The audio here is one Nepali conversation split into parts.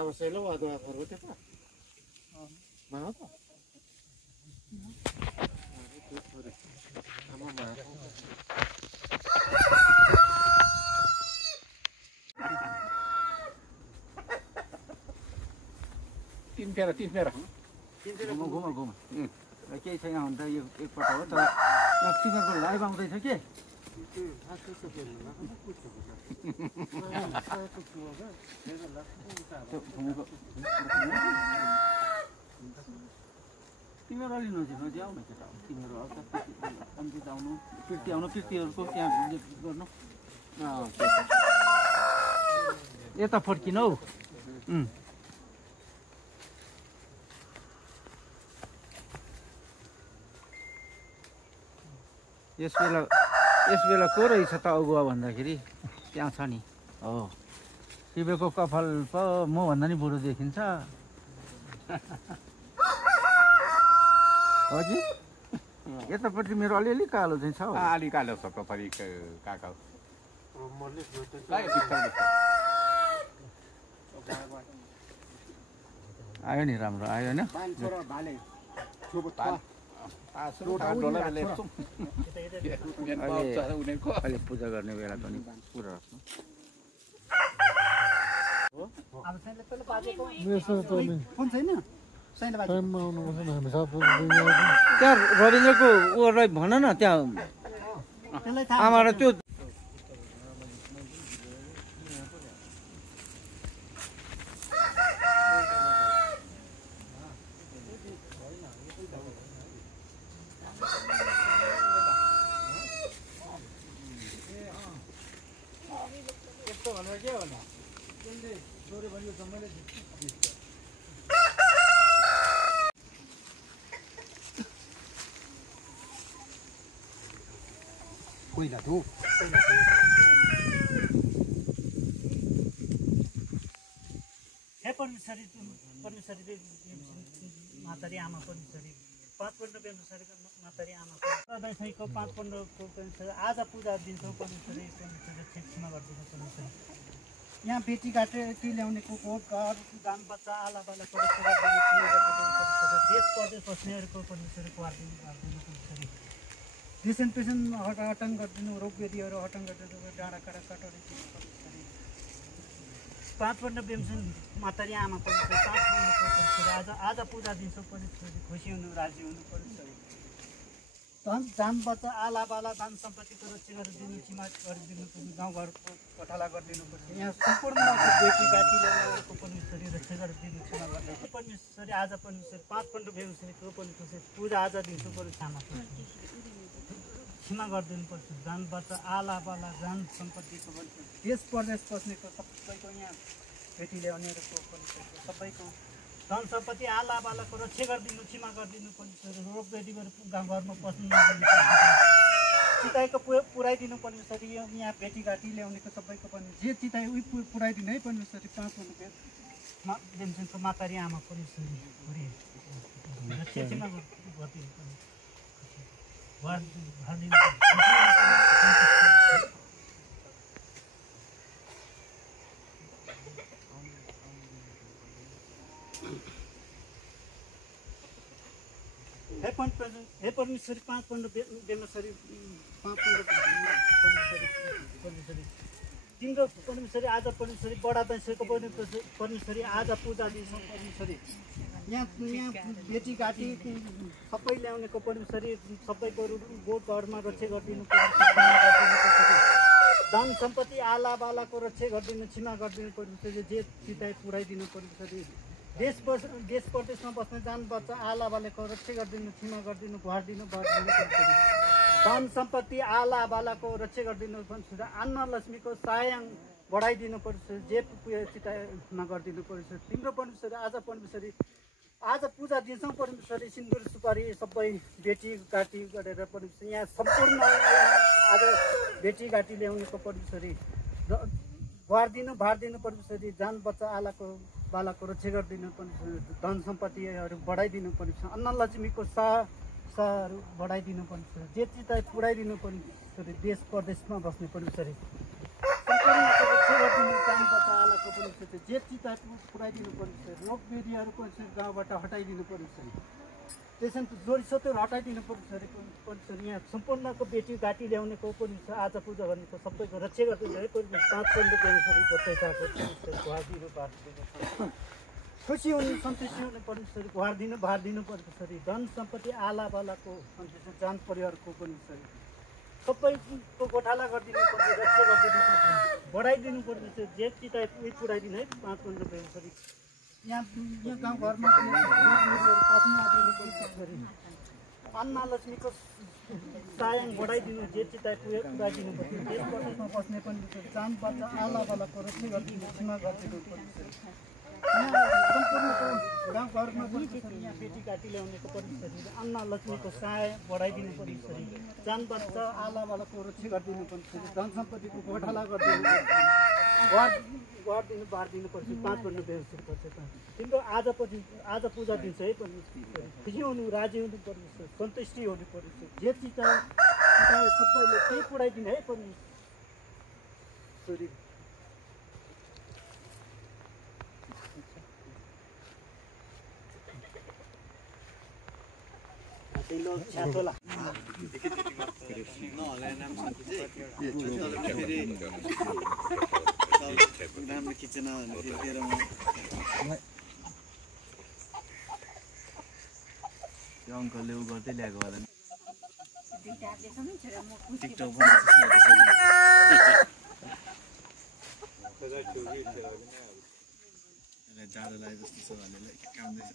अब सेलो वादो आफर होते पा माँ तो हम माँ तीन पेरा घुमा केही छैन भने त यो एकपल्ट हो तर तिमीहरूको लाइभ आउँदैछ के तिमीहरू अलि नजिक आउनु केटा तिमीहरू अन्जित आउनु कृतिहरूको त्यहाँ गर्नु यता फर्किनु हौ यस बेला को रहेछ त अगुवा भन्दाखेरि त्यहाँ छ नि हो शिवको कपाल पो म भन्दा नि बुढो देखिन्छ हजुर यतापट्टि मेरो अलिअलि कालो चाहिँ छ अलि कालो छ कपाल काका आयो नि राम्रो आयो होइन अहिले पूजा गर्ने बेला पनि पुरा राख्नु त्यहाँ रविन्द्रको ऊ भन न त्यहाँ आमा र त्यो पहिला तो हे परमेश्वरी मातारी आमा परमेश्वरी 5 पन्ड बेनुसारी मातारी आमा सधैँको 5 पन्डको परमेश्वरी आज पूजा दिन्छौँ परमेश्वरी क्षमा गरिदिनु परमेश्वरी यहाँ बेटी काटी ल्याउनेको घर दान बच्चा आला बाला देश प्रदेश बस्नेहरूको परमेश्वरीको गरिदिनु परमेश्वरी देशन पेसन हटान गरिदिनु रोग व्याधिहरू हटान गरिदिनु डाँडा काँडा कटौरी परमेश्वरी 5 पन्ड बेमसन मातारी आमा परमेश्वरी आज पूजा दिन्छौँ परमेश्वरी खुसी हुनु राजी हुनु परमेश्वरी जान बच्चा आला बाला दान सम्पत्तिको रक्षा गरिदिनु सीमा गरिदिनु गाउँघरको पठाला गरिदिनु पर्छ यहाँ सम्पूर्ण बेटी काटी ल्याउनेहरूको परमेश्वरी रक्षा गरिदिनु सीमा गरिदिनु परमेश्वरी आज परमेश्वरी 5 पन्ड बेमसरीको परमेश्वरी पूजा आज दिन्छौँ परमेश्वरी क्षमा गरिदिनु पर्छ जान बच्चा आला बाला जान सम्पत्तिको देश प्रदेश बस्नेको सबैको यहाँ बेटी ल्याउनेहरूको सबैको धन सम्पत्ति आला बालाको रक्षा गरिदिनु क्षमा गरिदिनु परमेश्वरी रोग व्याधिहरू गाउँघरमा पस्नु चिताइको पुऱ्याइदिनु परमेश्वरी यहाँ बेटी घाटी ल्याउनेको सबैको पनि जे चिताइ उही पुऱ्याइदिनु है परमेश्वरी 5 बेमसनको मातारी आमा परमेश्वरी रक्षा क्षमा गरिदिनु हे परमेश्वरी 5 पन्ड बेमसरी 5 पन्ड परमेश्वरी तिम्रो परमेश्वरी आज परमेश्वरी बडा दशैँको परमेश्वरी आज पूजा दिन्छौँ परमेश्वरी यहाँ बेटी घाटी सबै ल्याउनेको परमेश्वरी सबैको गोठ घरमा रक्षा गरिदिनु धन सम्पत्ति आला बालाको रक्षा गरिदिनु क्षमा गरिदिनु परमेश्वरी जे चिताइ पुऱ्याइदिनु परमेश्वरी देश प्रदेशमा बस्ने जान बच्चा आला बालाको रक्षा गरिदिनु क्षमा गरिदिनु भरिदिनु परमेश्वरी धन सम्पत्ति आला बालाको रक्षा गरिदिनु परमेश्वरी अन्न लक्ष्मीको सायङ बढाइदिनु परमेश्वरी जे चितामा गरिदिनु परमेश्वरी तिम्रो परमेश्वरी आज पूजा दिन्छौँ परमेश्वरी सिन्दुर सुपारी सबै बेटी घाटी गरेर परमेश्वरी यहाँ सम्पूर्ण आज बेटी घाटी ल्याउनेको परमेश्वरी भरिदिनु भारिदिनु परमेश्वरी जान बच्चा आलाको बालाको रक्षा गरिदिनु परमेश्वरी धन सम्पत्तिहरू बढाइदिनु परमेश्वरी अन्न लक्ष्मीको साहरू बढाइदिनु परमेश्वरी जे चिज पुऱ्याइदिनु परमेश्वरी देश प्रदेशमा बस्ने परमेश्वरी सम्पूर्ण रक्षा गरिदिनु जान बच्चा आलाको पनि जे चिता पुऱ्याइदिनु पर्छ रोग वेदीहरूको गाउँबाट हटाइदिनु पर्छ त्यसमा जोडीसोतेर हटाइदिनु पर्छ यहाँ सम्पूर्णको बेटी घाँटी ल्याउनेको पनि छ आज पूजा गर्नेको सबैको रक्षा गर्दै है पनि 5 पन्ध्र बेसरी बच्चाको घुवादिनु पार्छ खुसी हुनु सन्तुष्टि हुनु पर्छ घुवादिनु भारिदिनु पर्छ धन सम्पत्ति आलाबालाको सन्तुष्टि जान परिवारको पनि छ सबैको गोठाला गरिदिनु पर्छ रक्षा गरिदिनु पर्छ बढाइदिनु पर्छ जे चिता उयो पुऱ्याइदिनु है 5 पन्ध्र बेसरी यहाँ गाउँघरमा अन्न लक्ष्मीको सायङ बढाइदिनु जे चिता पुऱ्याइदिनु पर्छ त्यस प्रदेशमा बस्ने पनि जान बच्चा आलाबालाको रक्षा गरिदिनु सीमा गरिदिनु पर्छ सम्पूर्णको गाउँघरमा यहाँ बेटी काटी ल्याउनेको पनि अन्न लक्ष्मीको साय बढाइदिनु पर्छ जान बच्चा आलाबालाको रक्षा गरिदिनु पर्छ धन सम्पत्तिको घोटाला गरिदिनु पर्छ गरिदिनु बारिदिनु पर्छ 5 पन्ध्र बेसरी पर्छ तिम्रो आज पूजा दिन है पनि खुसी हुनु राजी हुनु पर्छ सन्तुष्टि हुनु पर्छ जे चिज सबैले त्यही पुऱ्याइदिनु है पनि छोरी छ्यातोला राम्रो खिचेन त्यो अङ्कलले उ गर्दै ल्याएको होला नि टिकटक जाडो लागे जस्तो छ भनेर कामदैछ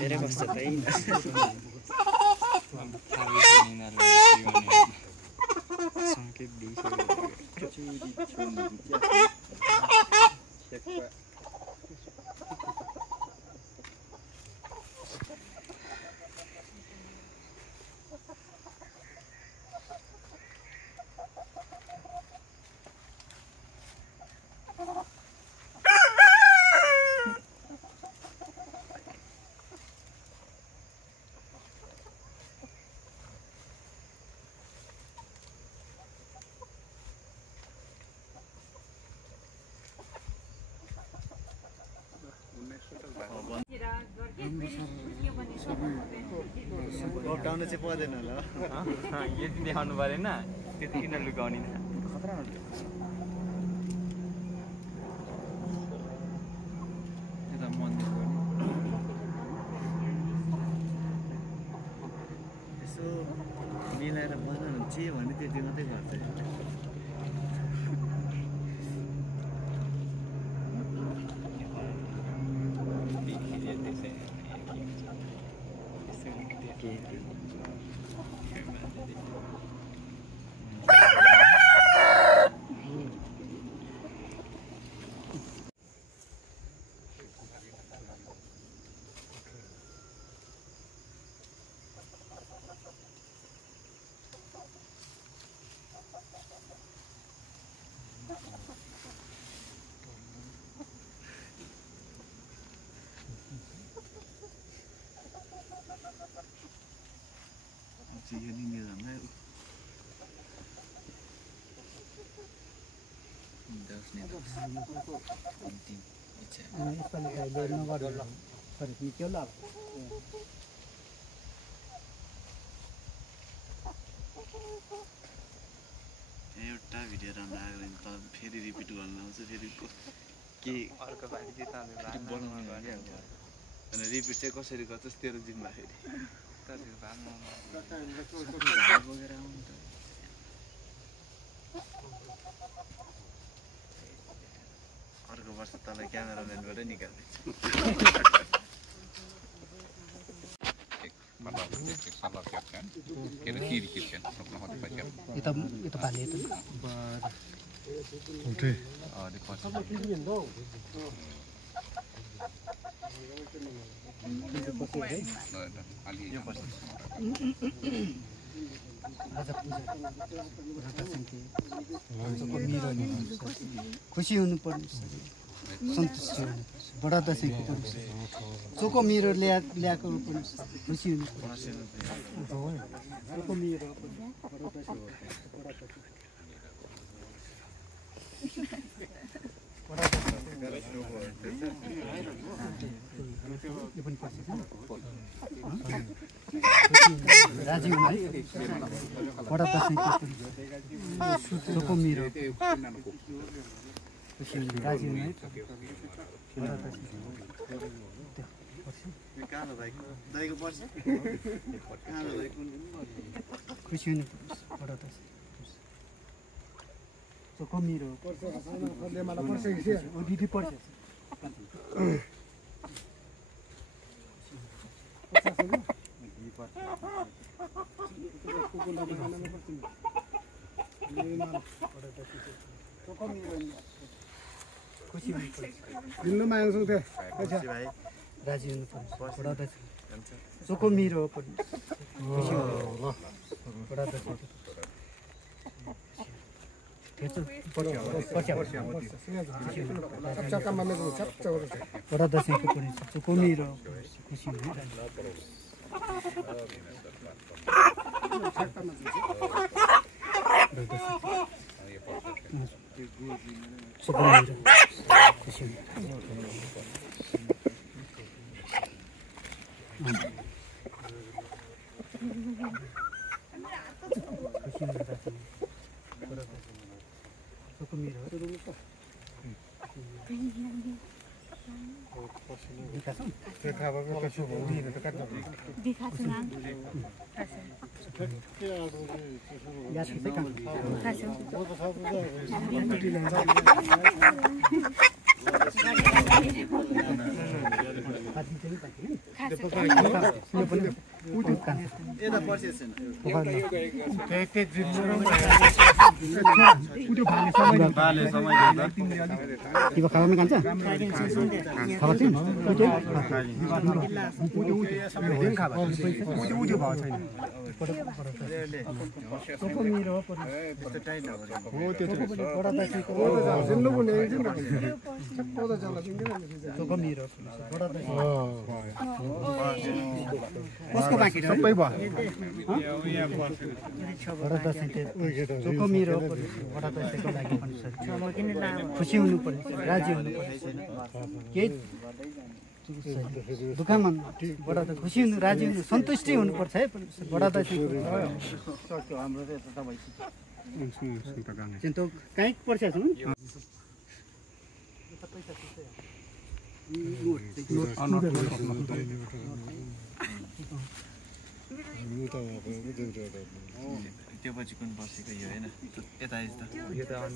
धेरै कष्ट लकडाउन चाहिँ पर्दैन होला यति देखाउनु परेन त्यति किन लुकाउने यता मन्दिर यसो मिलाएर बनाउनु जे भने त्यति मात्रै गर्छ यो लिने झन्डै 10 ने 10 अन्तिम इच्छा यसपालि गाइड नगर्नु सरी निक्यो ल एउटा भिडियो राम्रो आएको त फेरि रिपिट गर्न आउँछ फेरि के अर्को पालि चाहिँ तपाईँ बनाउनु भने अनि रिपिट चाहिँ कसरी गर्छ तेरो जिम्मा फेरि बोकेर आउनु त अर्को वर्ष तँलाई क्यामेराम्यानबाटै निकाल्दैछु itu balik itu Oke. खुसी हुनु पर्छ सन्तुष्टि हुनु बडा दशैंको चोको मेरो ल्याएको पनि खुसी हुनु चोको मेरो राजीव बडा दसैँ चोको मेरो राजीव खुसी हुनु बडा दसैँ चोको मेरो दिदी पर्छ खुसी दिनु माग्छु त्यो राजी हुनु बडा दसैँ चोको मेरो पनि खुसी हुनु बडा दसैँ बडा दसैँको पनि चोको मेरो खुसी हुनु खुसी कसको बाँकी सबै भयो बडा दसैँको मेरो बडा दसैँको लागि पनि खुसी हुनु पर्छ राजी हुनु पर्छ केही दुःखमा बडा त खुसी हुनु राजी हुनु सन्तुष्टि हुनुपर्छ है बडा दसैँको हाम्रो त कहीँ पर्छ त्यो पछि कुन बसेको यो होइन यता यता यो त अब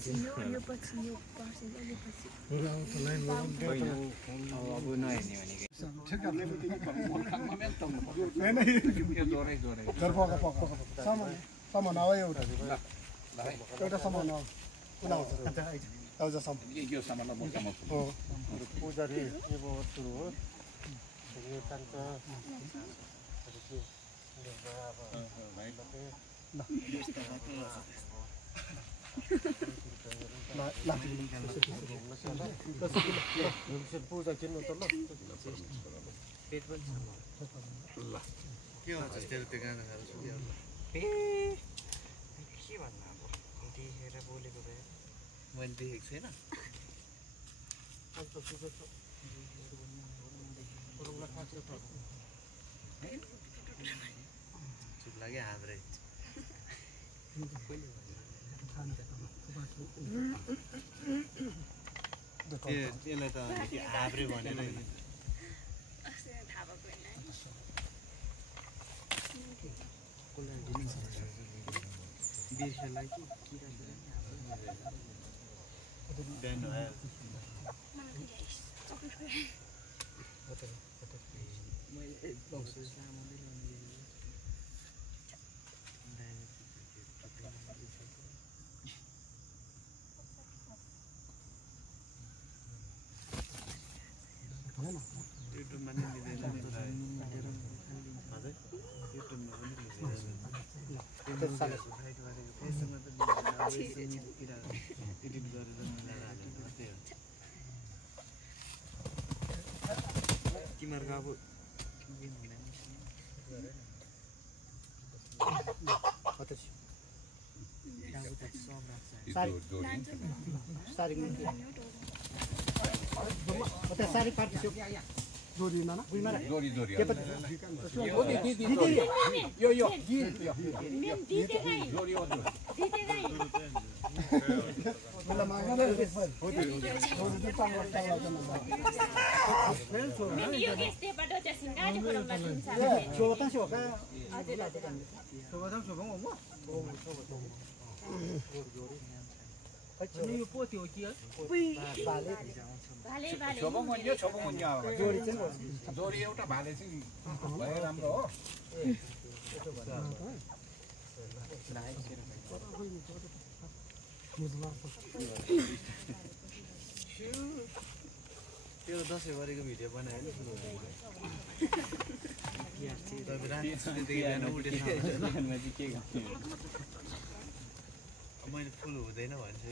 नहेर्ने पूजा किन्नु त ल के हुन्छ तेरो त्यो गाना खाएर सुनिहाल्नु के भन्नु अब देखेर बोलेको भए मैले देखेको छैन चुप लाग्यो हाम्रै त्यसलाई त हाब्रे भनेर बिर्खेलाई बिहान युट्युबमा नि लिँदैन हजुर युट्युबमा पनि लिँदैन फेसबुकमा त एडिट गरेर मिलाएर हालेर मात्रै हो कि तिमीहरूको अब सारी काट्छु जोडी ना जोडी एउटा भाले चाहिँ भए राम्रो हो त्यो दसैँ गरेको भिडियो बनायो नि सुरु मैले फुल हुँदैन भन्छु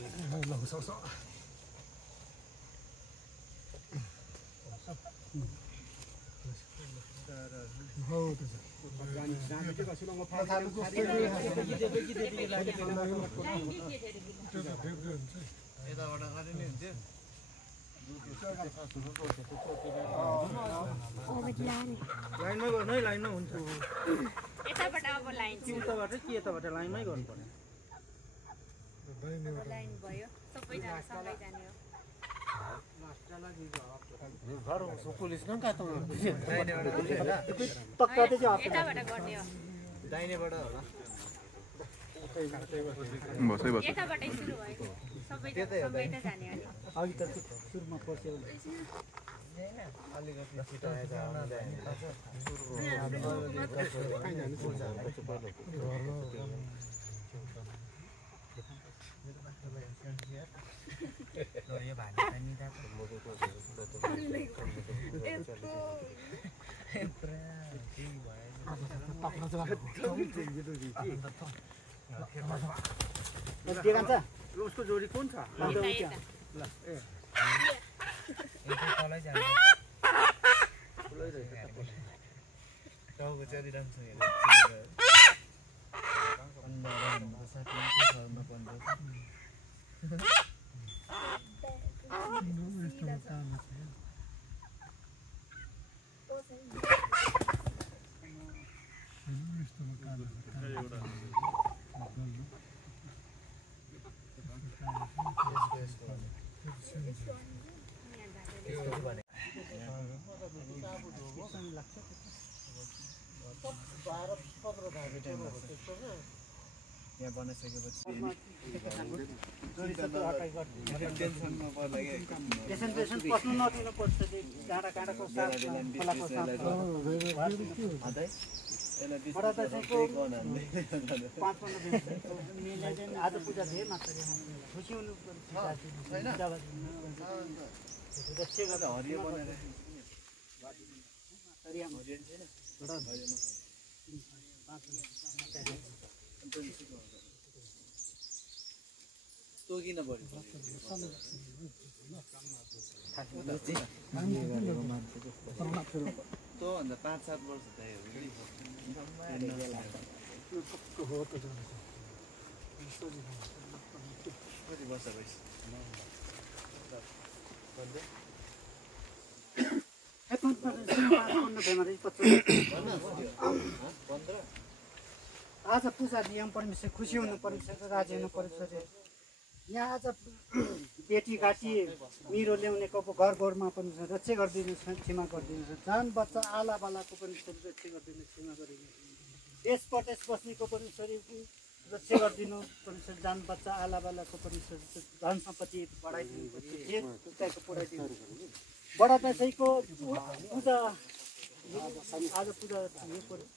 यताबाट गरे नि हुन्थ्यो लाइनमै गर्नु है लाइनमा हुन्छ यताबाट अब लाइन कि उताबाट कि यताबाट लाइनमै गर्नु पर्ने लाइन भयो सबैजना सँगै जाने हो यताबाट गर्ने हो दाहिनेबाट होला यताबाटै सुरु भयो सबैजना सँगै त जाने अनि अघि त सुरुमा पर्छ अलिकति छिटो आएछ उसको जोडी कुन छ टाउको च्यारिरहन्छ यहाँ बनाइसकेपछि टेन्सनमा पर्ला प्रेजेन्टेसन पस्नु नदिनु पर्छ डाँडा काँडाको साथ खोलाको साथ बडा दसैँको 5-15 दिन मिलाइदिनु आज पूजा धेरै मात्रै खुसी हुनु पर्छ हरियो बनाएर तोकिन पर्यो तँभन्दा 5-7 वर्ष कति वर्ष भइस आज पूजा नियम परमेश्वर खुसी हुनु परमेश्वर राजी हुनु परमेश्वर यहाँ आज बेटी घाटी मिरो ल्याउनेको घर घरमा पनि रक्षा गरिदिनु क्षमा गरिदिनु जान बच्चा आला बालाको पनि रक्षा गरिदिनु क्षमा गरिदिनु देश प्रदेश बस्नेको पनि रक्षा गरिदिनु परमेश्वर जान बच्चा आला बालाको पनि धन सम्पत्ति बढाइदिनु जे चाहेको पुऱ्याइदिनु बडा दसैँको पूजा आज पूजा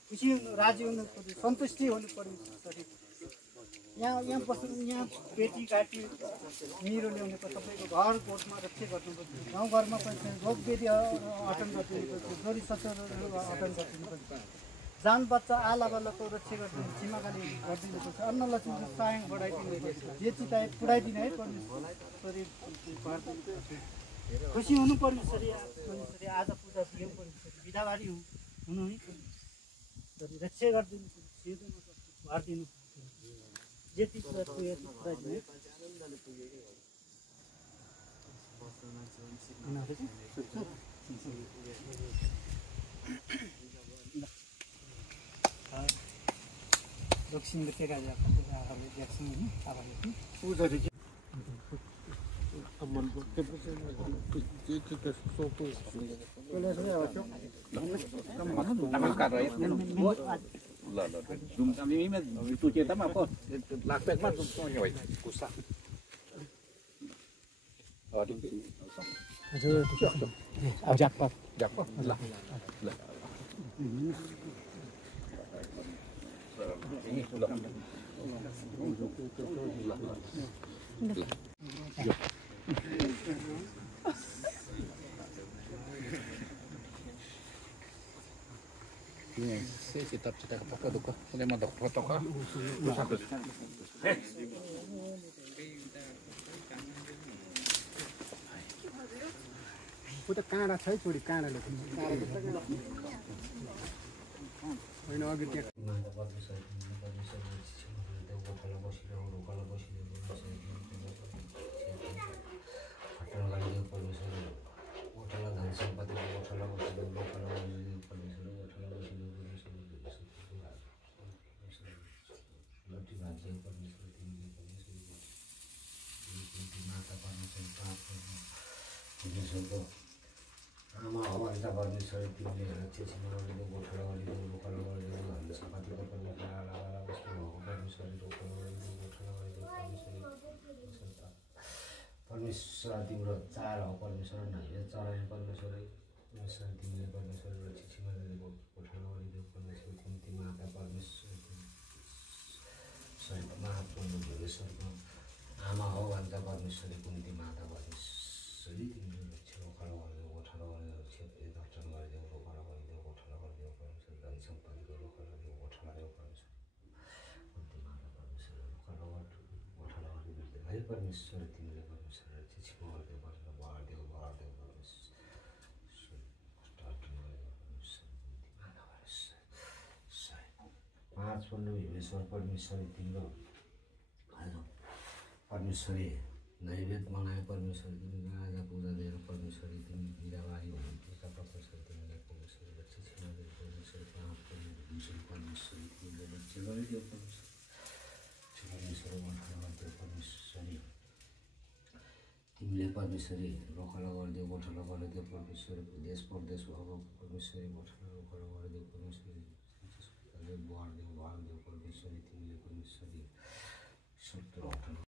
खुसी हुनु राजी हुनु पर्यो सन्तुष्टि हुनु पर्यो यहाँ बस्नु यहाँ बेटी घाटी मिरो ल्याउनेको सबैको घर कोटमा रक्षा गर्नुपर्छ गाउँघरमा पनि रोग वेदी अटन गरिदिनुपर्छ जोडी सत्रहरू अटन गरिदिनुपर्छ जान बच्चा आला बालाको रक्षा गरिदिनु सीमाकाली गरिदिनुपर्छ अन्न लक्ष्मीको सायङ बढाइदिनुपर्छ जे चिज पुऱ्याइदिने है परमेश्वरी खुसी हुनु परमेश्वरी परमेश्वरी आज पूजा दियौँ परमेश्वरी बिदाबारी हुनु है परमेश्वरी रक्षा गरिदिनु सिर्दिनु भरिदिनु जति कुरा थियो यति पुऱ्याइदिनु दक्षिण के राजा दक्षिण पूजा नमस्कार ल जुमचामीमा तु चेतामा को लाग्दैमा तुमसँग भाइ गुस्सा अब जाप्पा ल Saya tetap kita pakai duka, boleh mau dokter toka. उता काँडा छ है छोडी काँडाले होइन अघि त्यहाँ आमा हो अन्त परमेश्वर तिमीले रक्षा छिमाउनु गोठा गरिदिनु गोखला गरिदिनु भन्ने सपातीको परमेश्वर आला वस्तु भएको परमेश्वर गोखला गरिदिनु गोठा गरिदिनु परमेश्वर तिम्रो चार हो परमेश्वर नैवे चराइ परमेश्वर परमेश्वर तिमीले परमेश्वर रक्षा छिमाउनु गोठा गरिदिनु परमेश्वर तिमी माता परमेश्वर महात्मा भुवेश्वरको आमा हो अन्त परमेश्वर कुन्ती माता परमेश्वरी तिमीले रक्षा गोखला गरिदिनु गोठा गरिदिनु दर्शन गरिदेऊ रोखला गरिदेऊ गोठला गरिदेऊ परमेश्वर धन सम्पत्तिको रोखला गरिदेऊ गोठला देऊ परमेश्वर कुन्ती माता परमेश्वर रोखला गोठला गरिदिनु है परमेश्वर तिमीले परमेश्वर रक्षा छिमाउनु गरिदेऊ बढाइदेऊ परमेश्वर पाँच पन्ध्र भीमेश्वर परमेश्वरी तिम्रो परमेश्वरी नैवेद्य बनाए परमेश्वरी तिमी राजा पूजा दिएर परमेश्वरी तिमी बिराबारी हुनुहुन्छ परमेश्वर तिमीले परमेश्वरी रक्षा छिमाउनु परमेश्वरी पाँच पन्ध्र भीमेश्वर परमेश्वरी तिमीले रक्षा गरिदेऊ परमेश्वर परमेश्वर गोठला गरिदेऊ परमेश्वरी तिमीले परमेश्वरी रोखला गरिदेऊ गोठला गरिदेऊ परमेश्वरी देश परदेश भएको परमेश्वरी गोठला रोखला गरिदेऊ परमेश्वरी बढिदेऊ भरिदेऊ परमेश्वरी तिमीले परमेश्वरी